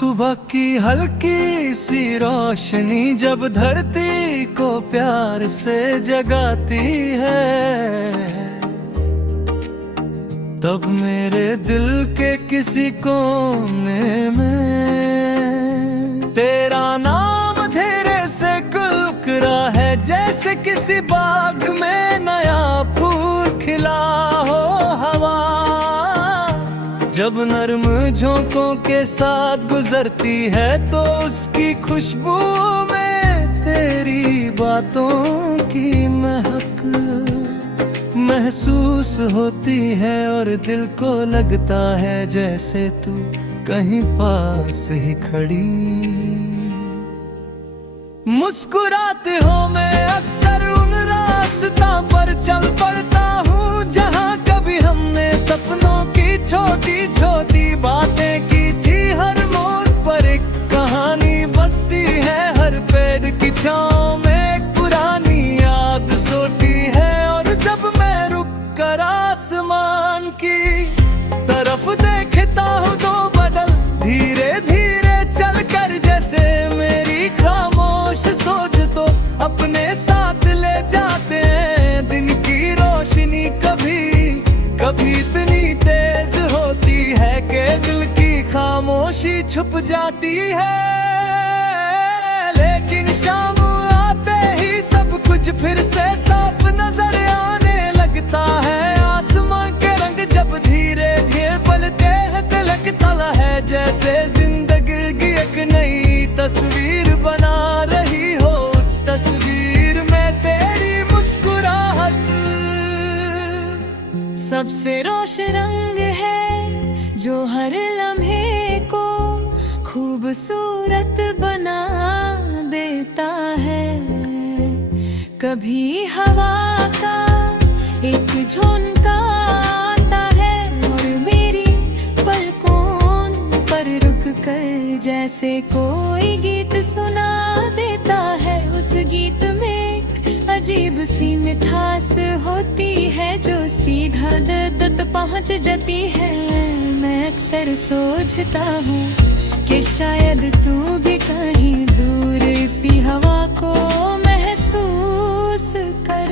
सुबह की हल्की सी रोशनी जब धरती को प्यार से जगाती है, तब मेरे दिल के किसी कोने में तेरा नाम धीरे से गुलकरा है, जैसे किसी बाग में नया फूल खिला हो। हवा जब नर्म झोंकों के साथ गुजरती है तो उसकी खुशबू में तेरी बातों की महक महसूस होती है, और दिल को लगता है जैसे तू कहीं पास ही खड़ी। मुस्कुराते हो मैं अक्सर उन रास्ता पर चल पड़ता हूँ जहाँ कभी हमने सपनों की छोटी छोटी बातें की थी। हर मोड़ पर एक कहानी बसती है, हर पेड़ की छांव में एक पुरानी याद सोती है। और जब मैं रुक कर आसमान की तरफ देखता हूँ तो बदल धीरे धीरे चल कर, जैसे मेरी खामोश सोच तो अपने साथ ले जाते हैं। दिन की रोशनी कभी कभी इतनी तेज होती है कि दिल की खामोशी छुप जाती है, लेकिन शाम आते ही सब कुछ फिर से साफ नजर आने लगता है। आसमान के रंग जब धीरे धीरे बदलते हैं, तिलकता है जैसे जिंदगी की एक नई तस्वीर बना रही हो। उस तस्वीर में तेरी मुस्कुराहट सबसे रोशन रंग है जो हर लम्हे को खूबसूरत बना देता है। कभी हवा का एक झोंका आता है और मेरी पलकों पर रुक कर जैसे कोई गीत सुना देता है। उस गीत में अजीब सी मिठास होती है जो सीधा दिल तक पहुंच जाती है। मैं अक्सर सोचता हूँ कि शायद तू भी कहीं दूर इसी हवा को महसूस कर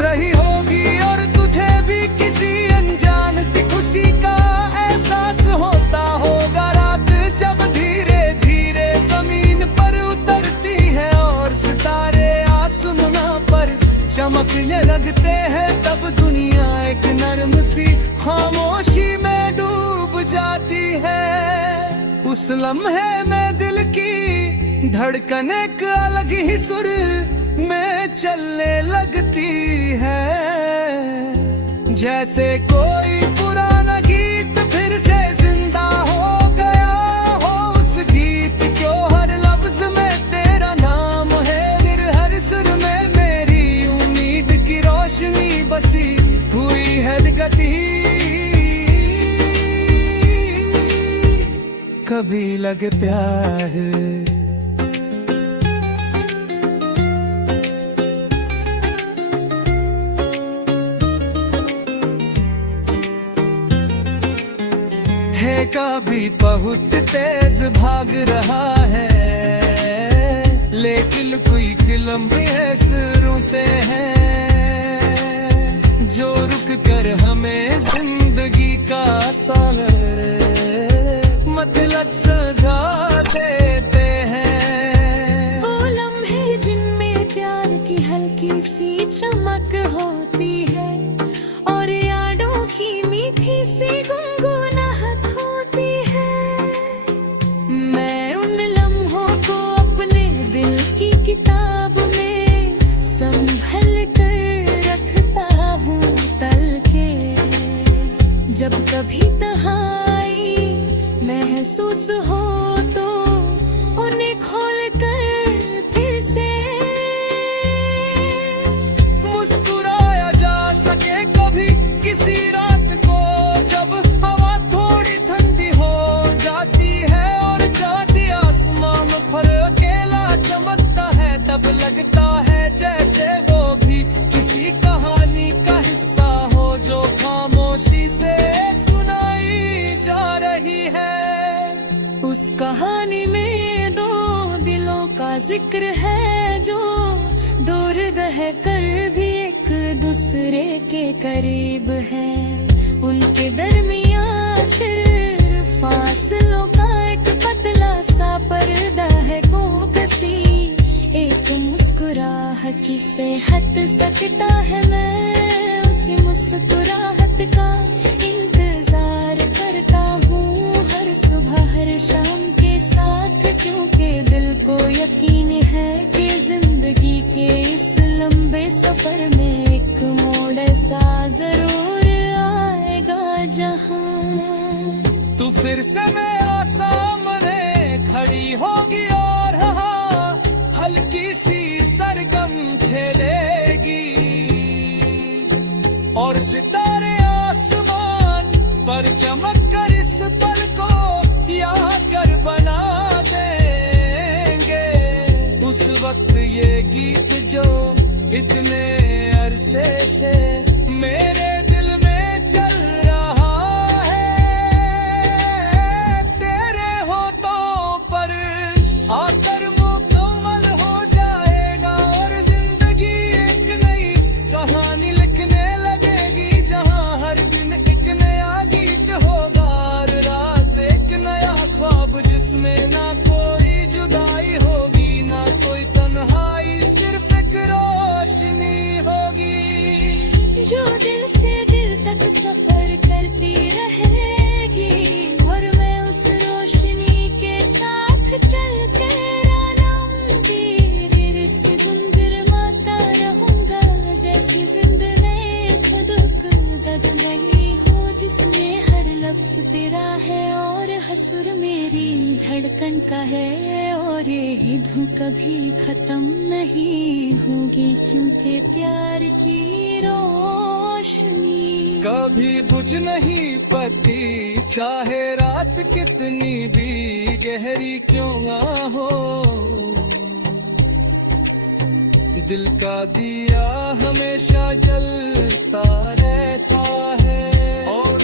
रही होगी, और तुझे भी किसी अनजान सी खुशी का एहसास होता होगा। रात जब धीरे धीरे जमीन पर उतरती है और सितारे आसमां पर चमकने लगते हैं, तब दुनिया एक नर्म सी खामोशी में डूब जाती है। उस लम्हे में दिल की धड़कन एक अलग ही सुर में चलने लगती है, जैसे कोई पुराना गीत फिर से जिंदा हो गया हो। उस गीत को हर लफ्ज में तेरा नाम है, फिर हर सुर में मेरी उम्मीद की रोशनी बसी हुई है गति। कभी लगे प्यार है, कभी बहुत तेज भाग रहा है, लेकिन कोई लम्बे रोते हैं जो रुक कर हमें जिंदगी का साल मतलब सजा देते हैं। वो लम्हे जिनमें प्यार की हल्की सी चमक होती है और यादों की मीठी सी गुनगुनाहट होती है। मैं उन लम्हों को अपने दिल की किताब में संभल कर रखता हूँ तल के। जब कभी तन्हाई महसूस हो तो उन्हें खोल कर फिर से मुस्कुराया जा सके कभी किसी रात को, जब जिक्र है जो दूर रह कर भी एक दूसरे के करीब है। उनके दरमियां सिर्फ फासलों का एक पतला सा पर्दा है को कसी एक मुस्कुराहट से हट सकता है। मैं उसी मुस्कुराहट का इंतजार करता हूँ हर सुबह हर शाम के साथ, क्योंकि दिल को यकीन है कि जिंदगी के इस लंबे सफर में एक मोड़ ऐसा जरूर आएगा जहां तू फिर से मेरा सामने खड़ी होगी और हाँ हल्की सी सरगम छेड़ेगी और सितारे आसमान पर चमक कर इस पल को यादगार बना देंगे। उस वक्त ये गीत जो इतने अरसे से मेरे दिल में चल रहा है, तेरे होठों पर आकर मुकम्मल हो जाएगा और जिंदगी एक नई कहानी लिखने लगेगी, जहां हर दिन एक नया गीत होगा और रात एक नया ख्वाब जिसमें ना कोई जुदाई होगी ना कोई तन्हाई, सिर्फ एक रोशनी होगी जो दिल से दिल तक सफर करती रहेगी और मैं उस रोशनी के साथ चल तेरा नाम भी से गुनगुनाता रहूंगा, जैसे जिंदगी खुद दर्द नहीं हो जिसमें हर लफ्ज तेरा है और हर सुर मेरी धड़कन का है और ये धुन कभी खत्म नहीं होगी, क्योंकि प्यार की रोशनी कभी बुझ नहीं पाती, चाहे रात कितनी भी गहरी क्यों ना हो। दिल का दिया हमेशा जलता रहता है और